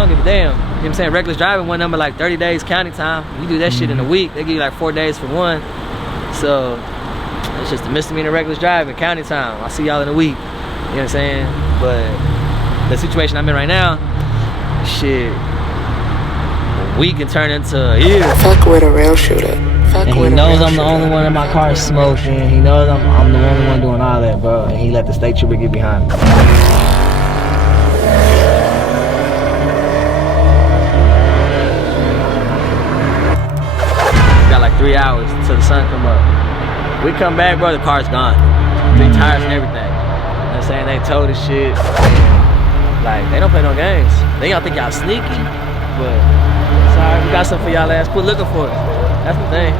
don't give a damn. You know what I'm saying? Reckless driving, one number like 30 days county time. You do that shit in a week, they give you like 4 days for one. So it's just a misdemeanor reckless driving, county time. I'll see y'all in a week. You know what I'm saying? But the situation I'm in right now, shit, a week can turn into a year. Fuck with a real shooter. Fuck and he knows I'm the only one in my car smoking. He knows I'm the only one doing all that, bro. And he let the state trooper get behind me. Got like 3 hours till the sun come up. We come back, bro, the car's gone. 3 tires and everything. You know what I'm saying? They towed the shit. Like, they don't play no games. They y'all think y'all sneaky, but sorry, we got something for y'all ass. Quit looking for it. That's the thing.